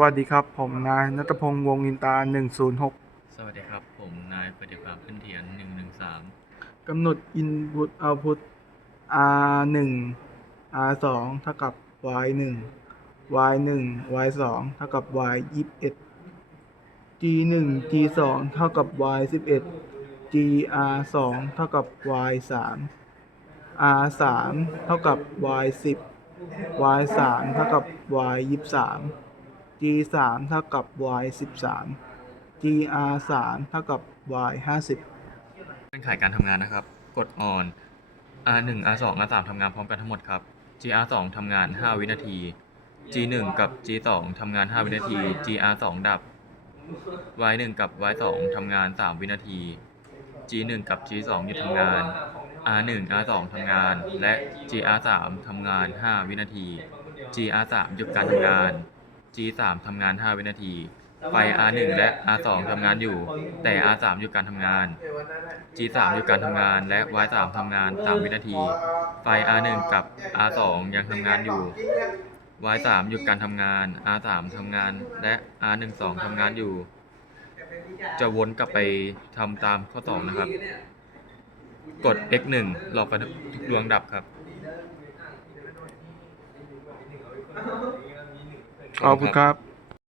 วัสดีครับ ผมนายนัทพงษ์วงศ์อินตา 106 สวัสดีครับ ผมนายปฏิภาพขึ้นเทียนหนึ่งหนึ่งสามกำหนด input output r 1 r 2เท่ากับ y 1 y 1 y 2เท่ากับ y 21 g 1 g 2เท่ากับ y 11 g r 2เท่ากับ y 3 r 3เท่ากับ y 10 y 3เท่ากับ y 23 g 3เท่ากับ y 13 g r 3เท่ากับ y 50เป็นขายการทำงานนะครับ กด on R 1 R 2 R 3ทำงานพร้อมกันทั้งหมดครับ G R 2ทำงาน5วินาที G 1กับ G 2ทำงาน5วินาที G R 2ดับ Y 1กับ Y 2ทำงาน3วินาที G 1กับ G 2หยุดทำงาน R 1 R 2ทำงาน และ G R 3ทำงาน5วินาที G R 3หยุดการทำงาน G 3 ทำงาน 5 วินาที ไฟ R 1 และ R 2 ทำงานอยู่ แต่ R 3 หยุดการทำงาน G 3 หยุดการทำงาน และ Y 3 ทำงาน 3 วินาที ไฟ R 1 กับ R 2 ยังทำงานอยู่ Y 3 หยุดการทำงาน R 3 ทำงาน และ R 1 2 ทำงานอยู่ จะวนกลับไปทำตามข้อ 2 นะครับ กด X 1รอไฟทุกดวงดับครับ ขอบคุณครับ